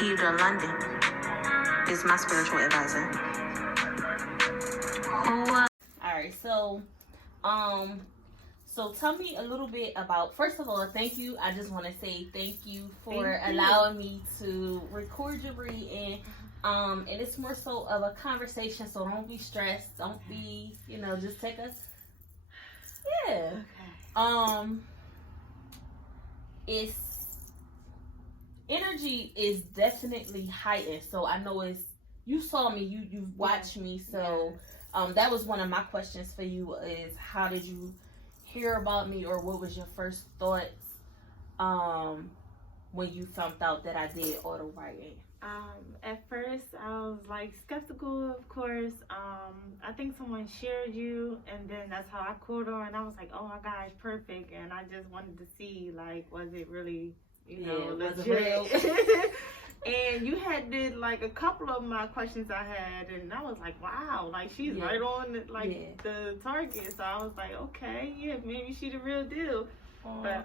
Laketa London is my spiritual advisor. All right, so tell me a little bit about, first of all, thank you. I just want to say thank you for allowing me to record your reading. And it's more so of a conversation, so don't be stressed. Don't be, just take us. Yeah. Okay. It's energy is definitely heightened. So I know you saw me, you've watched me, so that was one of my questions for you is how did you hear about me, or what was your first thoughts when you found out that I did auto writing? At first I was like skeptical, of course. I think someone shared you, and then that's how I caught on, and I was like, oh my gosh, perfect. And I just wanted to see, like, was it really, legit? And you did like a couple of my questions I had, and I was like, wow, like she's right on the target. So I was like, okay, maybe she the real deal. But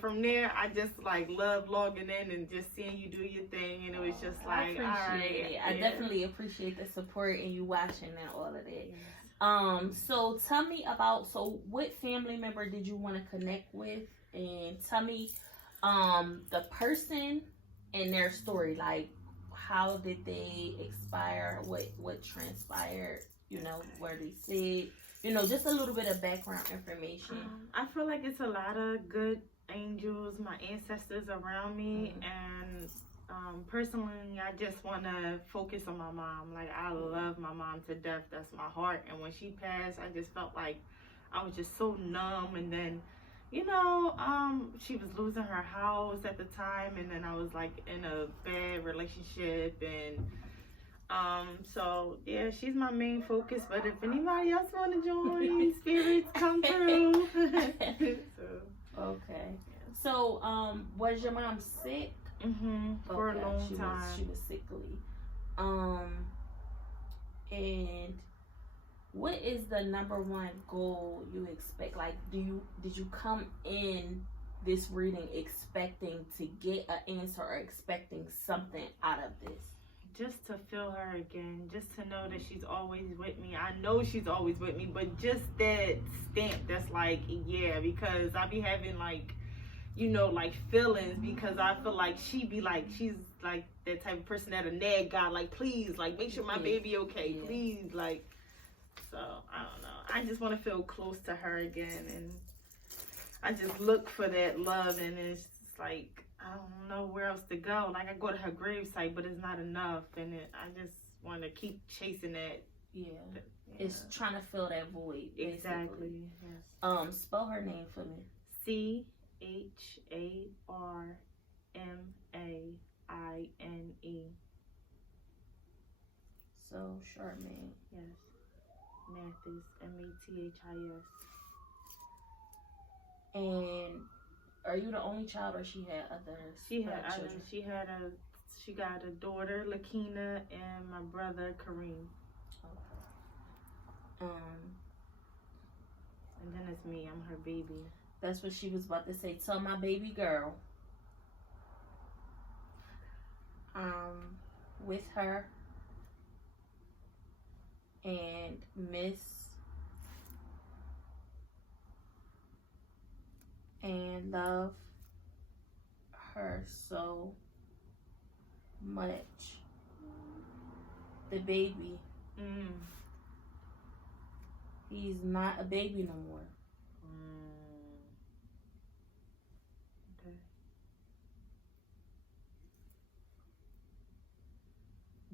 from there I just like loved logging in and just seeing you do your thing, and it was just like, I definitely appreciate the support and you watching and all of that. So tell me about, what family member did you want to connect with, and tell me the person and their story, like how did they expire, what transpired, where they sit, just a little bit of background information. I feel like it's a lot of good angels, my ancestors around me, and personally I just want to focus on my mom. Like, I love my mom to death. That's my heart. And when she passed, I just felt like I was just so numb. And then she was losing her house at the time, and then I was like in a bad relationship, and she's my main focus. But if anybody else want to join, spirits come through. Okay. So was your mom sick? For a long time. She was sickly. And what is the number one goal you expect? Like, did you come in this reading expecting to get an answer, or expecting something out of this? Just to feel her again, just to know that she's always with me. I know she's always with me, but just that stamp that's like, because I be having like, like feelings, because I feel like she's like that type of person that a nag God, like, please, like, make sure my baby okay, please, like. So I don't know, I just want to feel close to her again, and I just look for that love, and it's just like, I don't know where else to go. Like, I go to her gravesite, but it's not enough, and I just want to keep chasing that. It's trying to fill that void, basically. Exactly. Yes. Spell her name for me. CHARMAINE. So Charmaine. Yes. Mathis, MATHIS. And are you the only child, or she had others? She had others. She got a daughter, Laketa, and my brother, Kareem. Okay. And then it's me. I'm her baby. That's what she was about to say. Tell my baby girl. With her and miss and love her so much. The baby. He's not a baby no more. Okay.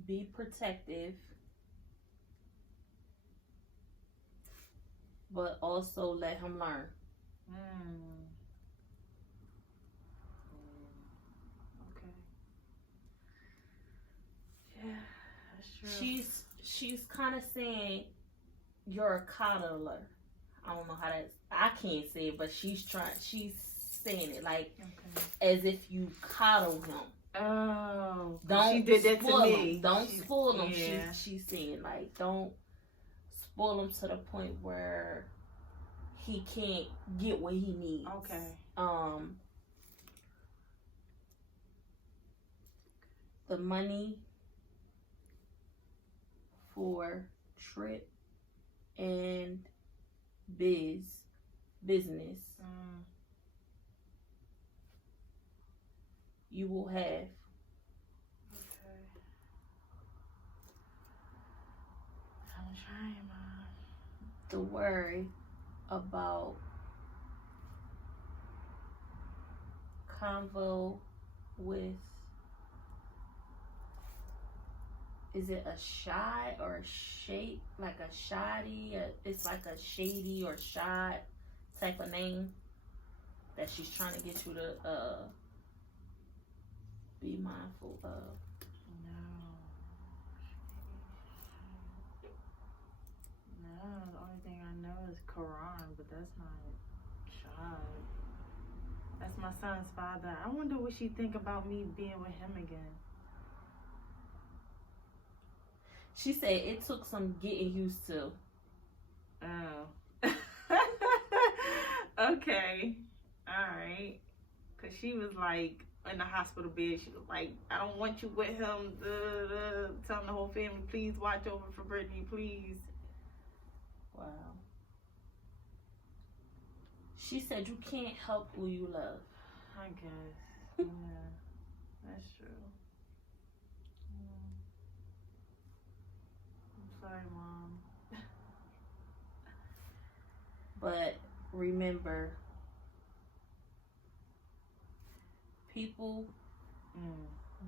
Be protective, but also let him learn. Okay. Yeah, that's true. She's kind of saying you're a coddler. I don't know how I can't say it, but she's saying it like as if you coddle him. Oh, don't she did that to me. Don't spoil him. She's saying, like, don't spoil him to the point where he can't get what he needs. Okay. the money for trip and business you will have. Okay. I'm trying, Mom. To worry about convo with, is it a shy or a shape, like a shoddy, it's like a shady or shot type of name that she's trying to get you to be mindful of. No, the only thing I know is Quran, but that's not child. That's my son's father. I wonder what she think about me being with him again. She said it took some getting used to. Oh. Okay. Alright. Because she was like, in the hospital bed, she was like, I don't want you with him. Telling the whole family, please watch over for Brittany, please. Wow. She said you can't help who you love. I guess. Yeah. That's true. I'm sorry, Mom. But remember, people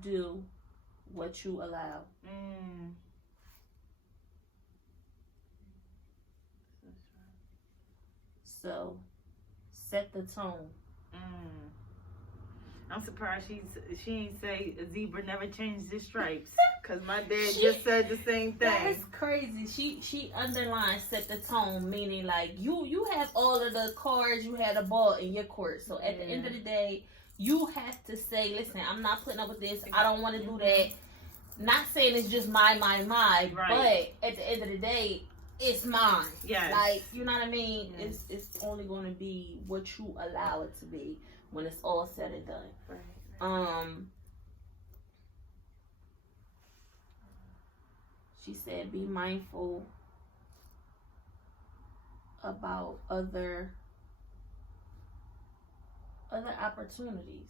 do what you allow. So set the tone. I'm surprised she ain't say a zebra never changed its stripes. Cause my dad just said the same thing. That's crazy. She underlined set the tone, meaning like you have all of the cards, you had a ball in your court. So at the end of the day, you have to say, listen, I'm not putting up with this. I don't want to do that. Not saying it's just my, right. but at the end of the day, it's mine. Yes. Like, you know what I mean? Yes. It's only going to be what you allow it to be when it's all said and done. Right. She said be mindful about other opportunities.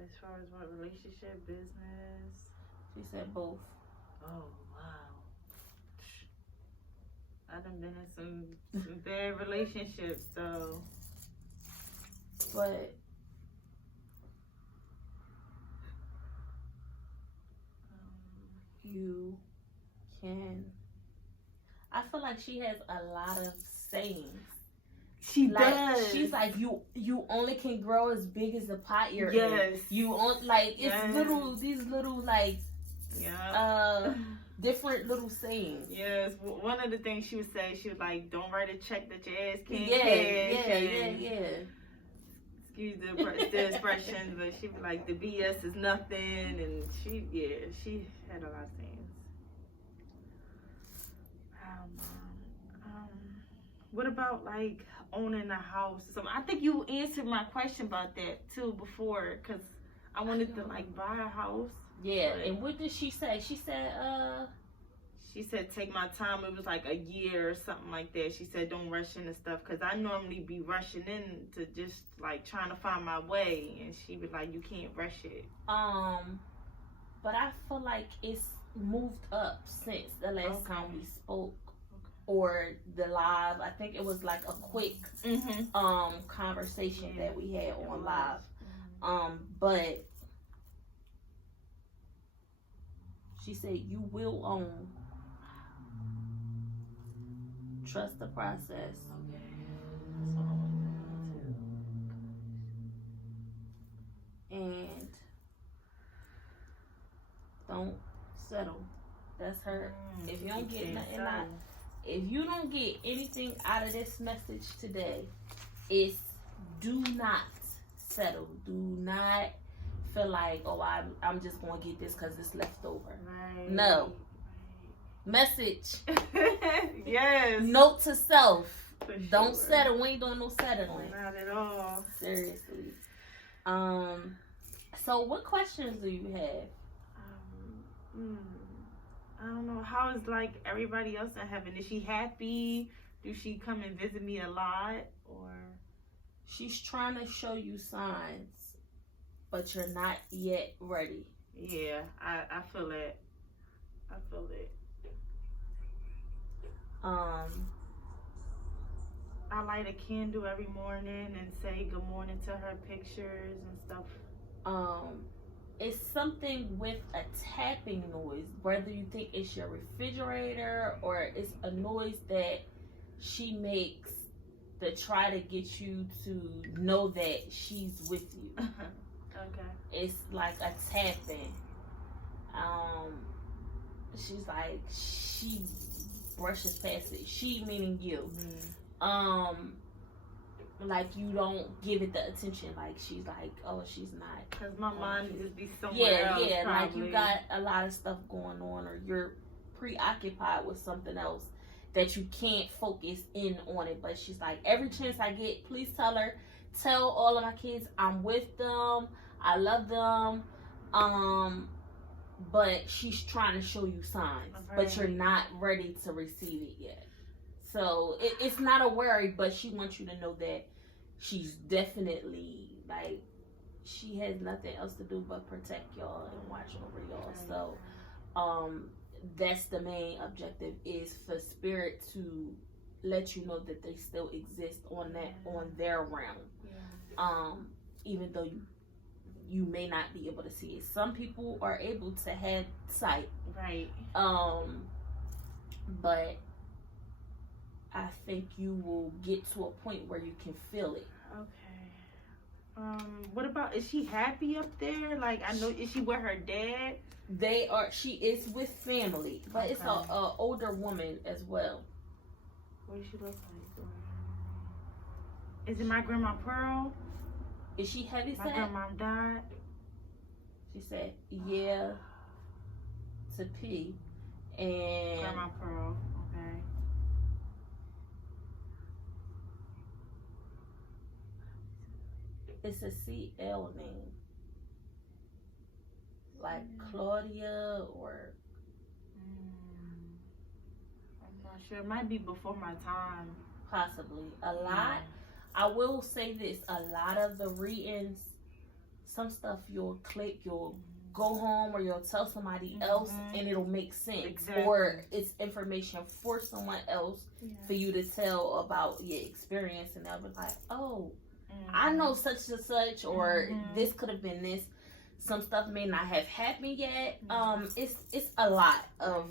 As far as what, relationship, business? She said both. Oh, wow. I done been in some bad relationships, so. But you can. I feel like she has a lot of sayings. She like, does. She's like, you only can grow as big as the pot you're in. You like it's these little like different little sayings. Yes. One of the things she would say, she was like, don't write a check that your ass can't cash. Yeah. Excuse the expression, but she was like, the BS is nothing, and she had a lot of things. What about like owning a house? I think you answered my question about that too before, because I wanted to like buy a house. Yeah, and what did she say? She said take my time. It was like a year or something like that. She said don't rush into stuff, because I normally be rushing into just like trying to find my way, and she was like, you can't rush it. But I feel like it's moved up since the last time we spoke. Or the live, I think it was like a quick conversation that we had on live. But she said you will own. Trust the process. Okay. That's all I want to know too. And don't settle. That's her. If you don't get nothing out. If you don't get anything out of this message today, it's do not settle. Do not feel like, oh, I'm just going to get this because it's left over. Right. No. Message. Yes. Note to self. For don't settle. Sure. We ain't doing no settling. Not at all. Seriously. So, what questions do you have? I don't know. How is like everybody else in heaven? Is she happy? Do she come and visit me a lot? Or She's trying to show you signs, but you're not yet ready. yeah, I feel it. I feel it. I light a candle every morning and say good morning to her pictures and stuff. It's something with a tapping noise, whether you think it's your refrigerator or it's a noise that she makes to try to get you to know that she's with you. Okay. It's like a tapping. She's like, she brushes past it. She meaning you. Like you don't give it the attention. Like she's like, oh, she's not. Cause my mind just be somewhere else. Yeah. Probably. Like you got a lot of stuff going on, or you're preoccupied with something else that you can't focus in on it. But she's like, every chance I get, please tell all of my kids I'm with them. I love them. But she's trying to show you signs, but you're not ready to receive it yet. So it's not a worry, but she wants you to know that she's definitely, like, she has nothing else to do but protect y'all and watch over y'all. So that's the main objective, is for spirit to let you know that they still exist on their realm. Even though you may not be able to see it. Some people are able to have sight. Right. But I think you will get to a point where you can feel it. Okay. What about, is she happy up there? Like, I know, is she with her dad? She is with family, but it's a older woman as well. What does she look like? Is it my grandma Pearl? Is she heavy set? My grandma died. She said, yeah, to P. And Grandma Pearl, okay. It's a CL name. Like Claudia or... I'm not sure. It might be before my time. Possibly. I will say this, a lot of the readings, some stuff you'll click, you'll go home or you'll tell somebody else and it'll make sense. Exactly. Or it's information for someone else for you to tell about your experience, and they'll be like, oh, I know such and such, or this could have been this. Some stuff may not have happened yet. It's a lot of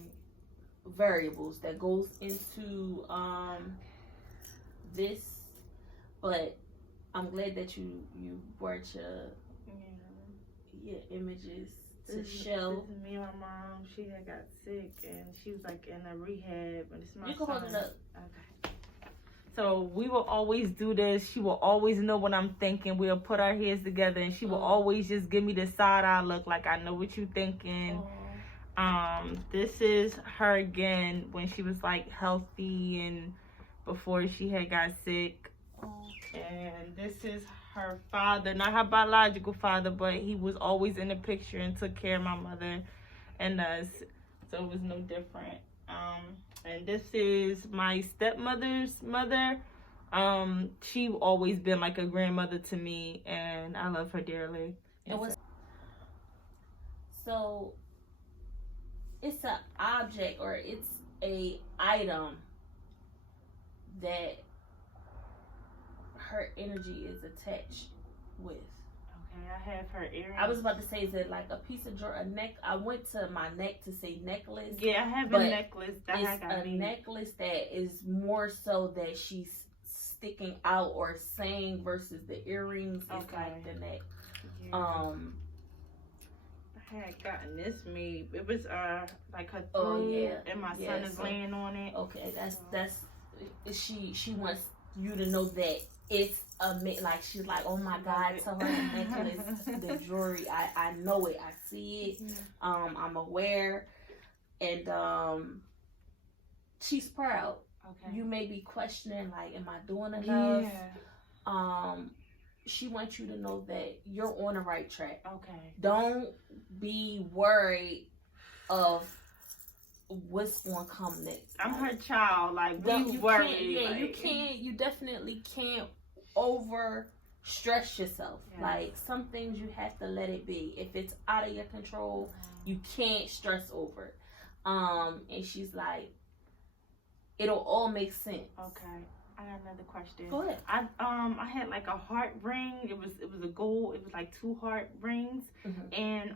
variables that goes into this. But I'm glad that you brought your images to show. This is me and my mom. She had got sick and she was like in a rehab. And it's my You can hold it up. Okay. So we will always do this. She will always know what I'm thinking. We'll put our heads together and she will always just give me the side eye look, like I know what you're thinking. This is her again when she was like healthy and before she had got sick. And this is her father, not her biological father, but he was always in the picture and took care of my mother and us, so it was no different. And this is my stepmother's mother. She always been like a grandmother to me, and I love her dearly. So it's an object, or it's a item that her energy is attached with. Okay, I have her earrings. I was about to say, is it like a piece of jewelry, a neck? I went to my neck to say necklace. Yeah, I have a necklace. It's a necklace that is more so that she's sticking out or saying versus the earrings. It's like the neck. Yeah. I had gotten this made. It was like her throat, and my son is laying on it. Okay, that's she wants you to know that it's like she's like, oh my God, tell her the necklace, the jewelry. I know it. I see it. I'm aware, and she's proud. Okay. You may be questioning, like, am I doing enough? Yeah. she wants you to know that you're on the right track. Okay. Don't be worried of what's going to come next. I'm her child. Like, we worried. You definitely can't over stress yourself. Yeah. Like, some things you have to let it be. If it's out of your control, you can't stress over it. And she's like, it'll all make sense. Okay. I got another question. Go ahead. I had like a heart ring. It was a gold. It was like 2 heart rings. Mm-hmm. And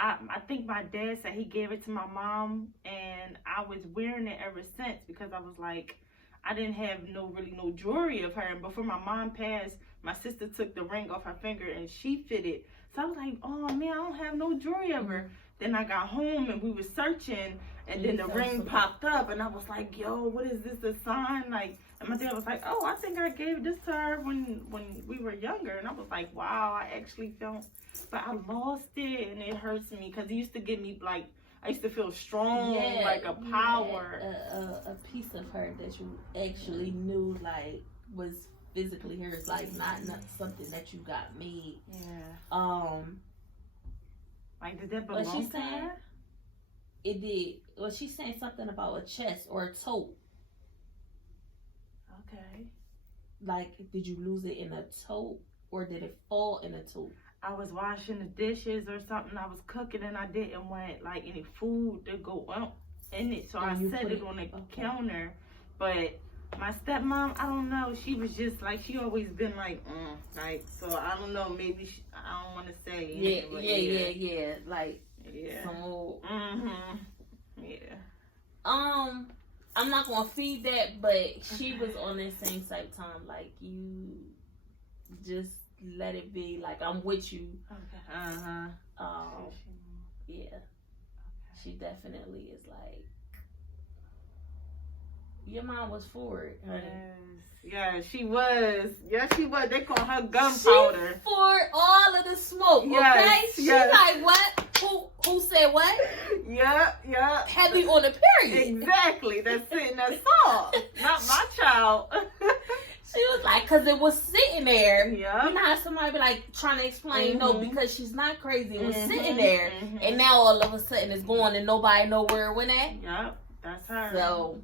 I think my dad said he gave it to my mom, and I was wearing it ever since because I was like, I didn't have no jewelry of her. And before my mom passed, my sister took the ring off her finger and she fitted. So I was like, oh man, I don't have no jewelry of her. Then I got home and we were searching, and then the ring popped up, and I was like, yo, what is this, a sign? Like, and my dad was like, oh, I think I gave this to her when we were younger. And I was like, wow, I actually felt, but I lost it, and it hurts me because it used to give me like, I used to feel strong, like a power. A piece of her that you actually knew like was physically hers, like not something that you got made. Yeah. Like, did that belong to her? It did. Well, she's saying something about a chest or a toe. Okay. Like, did you lose it in a toe or did it fall in a toe? I was washing the dishes or something. I was cooking and I didn't want like any food to go up in it, so I set it on the counter. But my stepmom, I don't know. She was just like, she always been like, so I don't know. Maybe I don't want to say. Yeah. Like, some old. Yeah. I'm not gonna feed that, but she was on that same type time. Like, you just let it be. Like, I'm with you. Okay. Yeah. She definitely is like, your mom was for it, honey. Yeah, she was. Yeah, she was. They call her gunpowder. She for all of the smoke, okay? She like, what? Who said what? Yeah. Heavy on the period. Exactly. That's it. That's all. Not my child. She was like, because it was sitting there. Yeah. You know how somebody be like trying to explain, no, because she's not crazy. It was sitting there. And now all of a sudden it's gone and nobody know where it went at. Yep. That's her. So,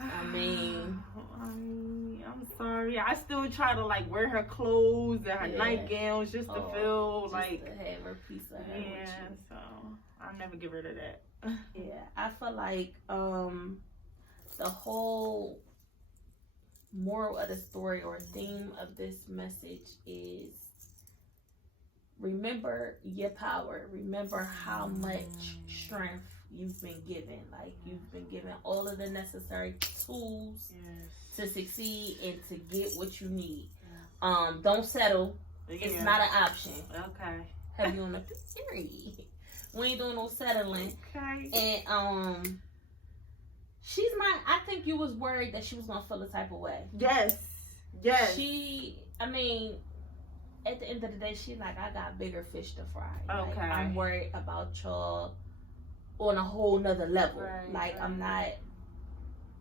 I mean, I'm sorry. I still try to like wear her clothes and her nightgowns just to feel just like to have her piece of her. Yeah, so I'll never get rid of that. Yeah, I feel like the whole moral of the story or theme of this message is remember your power. Remember how much strength you've been given. Like, you've been given all of the necessary tools to succeed and to get what you need. Don't settle. It's not an option. Okay. Have you on the period? We ain't doing no settling. Okay. And she's not. I think you was worried that she was gonna feel a type of way. Yes. I mean, at the end of the day, she's like, I got bigger fish to fry. Okay. Like, I'm worried about y'all on a whole nother level. I'm not.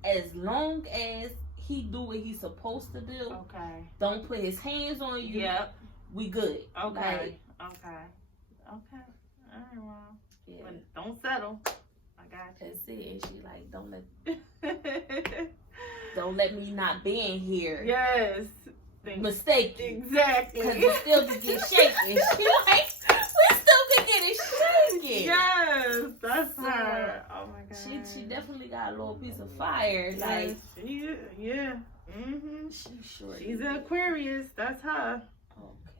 As long as he do what he's supposed to do. Okay. Don't put his hands on you. Yep. We good. Okay. Okay. All right, well. Yeah. But don't settle. I got you. That's it. And she like, don't let me not be in here. Yes. Mistake you. Exactly. Because we still can get shaken. She like, we still can get it shaken. Yes, that's her. Oh my God. She definitely got a little piece of fire. Yes, like, yeah. She's an Aquarius. That's her.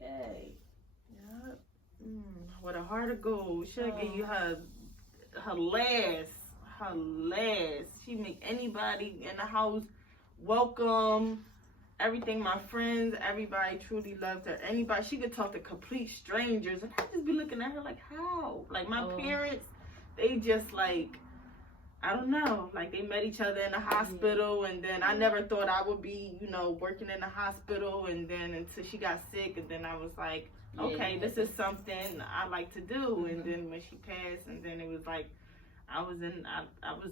Okay. Yep. With a heart of gold. She'll give you her last. She make anybody in the house welcome. Everything, my friends, everybody truly loves her. Anybody, she could talk to complete strangers, and I just be looking at her like, how? Like, my parents, they just like, I don't know, like they met each other in the hospital, and then I never thought I would be, working in the hospital, and then until she got sick, and then I was like, okay, this is something I like to do, and then when she passed, and then it was like, I was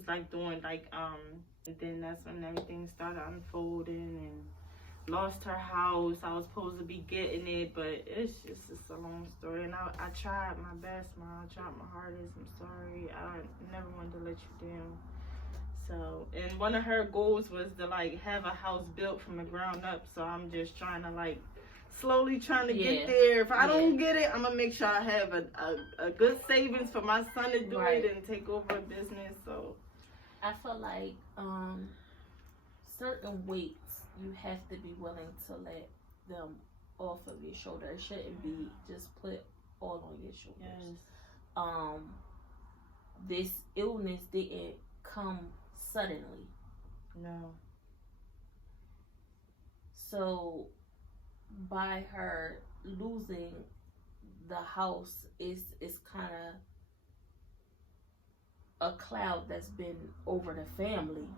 like doing like, and then that's when everything started unfolding, and lost her house. I was supposed to be getting it, but it's a long story. And I tried my best, Mom. I tried my hardest. I'm sorry. I never wanted to let you down. So, and one of her goals was to like have a house built from the ground up. So I'm just trying to like slowly trying to get there. If I don't get it, I'm gonna make sure I have a good savings for my son to do it and take over a business. So I feel like certain weights you have to be willing to let them off of your shoulder. It shouldn't be just put all on your shoulders. This illness didn't come suddenly. No. So by her losing the house is kind of a cloud that's been over the family.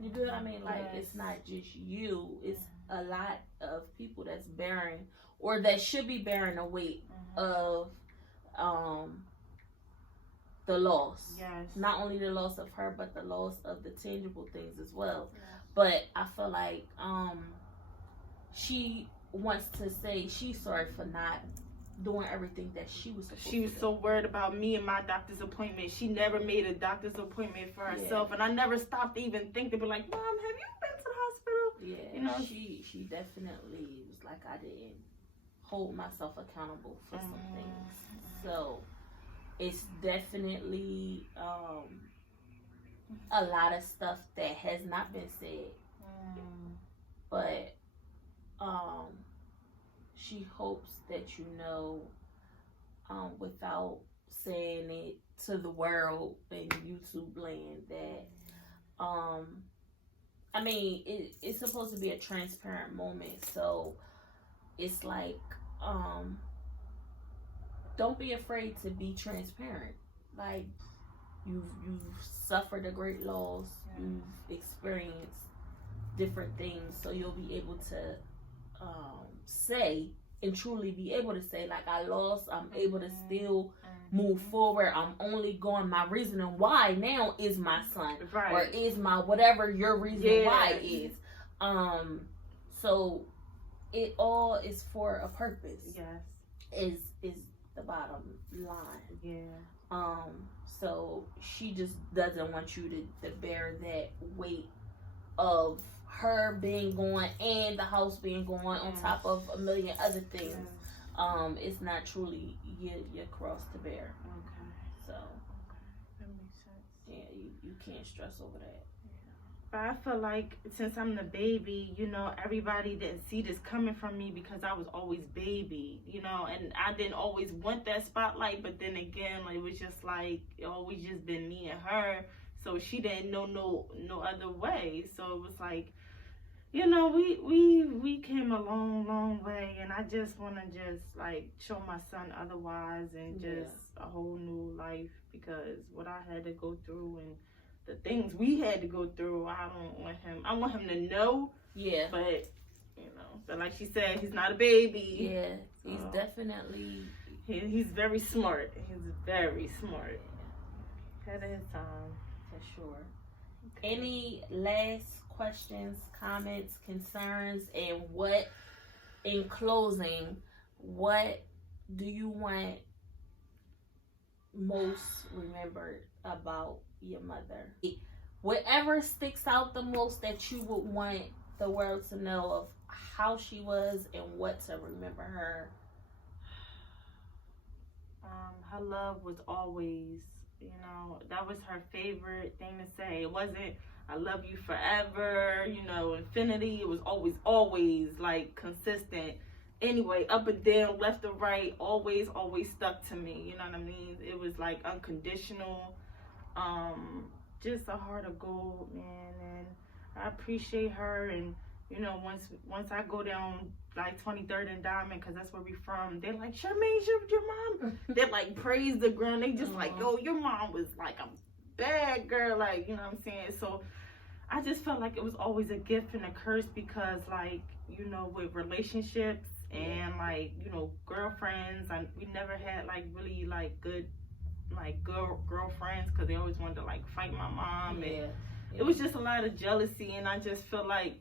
You do what I mean? Like, it's not just you. It's a lot of people that's bearing, or that should be bearing the weight of the loss. Yes. Not only the loss of her, but the loss of the tangible things as well. Yes. But I feel like she wants to say she's sorry for not doing everything that she was supposed to do. She was so worried about me and my doctor's appointment. She never made a doctor's appointment for herself. And I never stopped to even think to be like, Mom, have you been to the hospital? Yeah, you know, she definitely was like, I didn't hold myself accountable for some things. So it's definitely a lot of stuff that has not been said. But she hopes that you know, without saying it to the world and YouTube land, that I mean, it's supposed to be a transparent moment. So it's like, don't be afraid to be transparent. Like, you've suffered a great loss. You've experienced different things, so you'll be able to say and truly be able to say, like, I lost, I'm able to still move forward. I'm only going, my reasoning why now is my son, or is my whatever your reason why is. So it all is for a purpose. Is the bottom line. So she just doesn't want you to bear that weight of her being gone and the house being gone on top of a million other things. It's not truly your cross to bear. So that makes sense. Yeah, you can't stress over that. But I feel like since I'm the baby, you know, everybody didn't see this coming from me because I was always baby, you know, and I didn't always want that spotlight. But then again, like, it was just like, it always just been me and her. So she didn't know no other way. So it was like, you know, we came a long way, and I just want to just like show my son otherwise and just a whole new life, because what I had to go through and the things we had to go through, I want him to know. Yeah. But, you know, but like she said, he's not a baby. Yeah, he's definitely... He's very smart. He's very smart. Ahead of his time. For sure. Okay. Any last questions, comments, concerns, and what, in closing, what do you want most remembered about your mother? Whatever sticks out the most that you would want the world to know of how she was and what to remember her. Her love was always, you know, that was her favorite thing to say. It wasn't, I love you forever, you know, infinity. It was always like consistent. Anyway, up and down, left and right, always stuck to me. You know what I mean? It was like unconditional. Just a heart of gold, man. And I appreciate her. And, you know, once I go down like 23rd and Diamond, because that's where we from, they're like, Charmaine, your mom. They like praise the ground. They just like, yo, your mom was like a bad girl. Like, you know what I'm saying? So I just felt like it was always a gift and a curse, because like, you know, with relationships and like, you know, girlfriends, we never had like really like good like girlfriends, because they always wanted to like fight my mom. And it was just a lot of jealousy, and I just feel like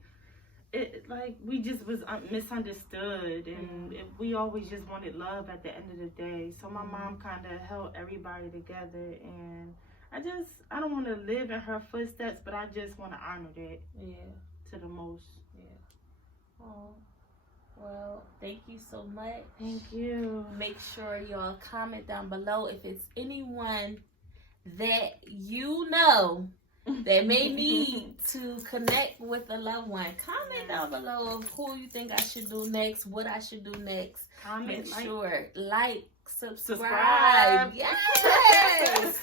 it like we just was misunderstood, and we always just wanted love at the end of the day. So my mom kind of held everybody together, and I don't want to live in her footsteps, but I just want to honor that. Yeah. To the most. Yeah. Oh. Well, thank you so much. Thank you. Make sure y'all comment down below if it's anyone that you know that may need to connect with a loved one. Comment down below of who you think I should do next, what I should do next. Comment, Make sure, subscribe. Subscribe. Yes.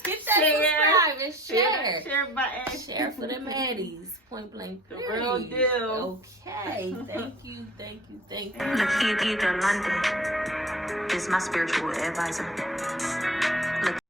Hit that subscribe and share. Share button. Share for the Maddies. Point blank. The real deal. Okay. Thank you. Laketa London is my spiritual advisor.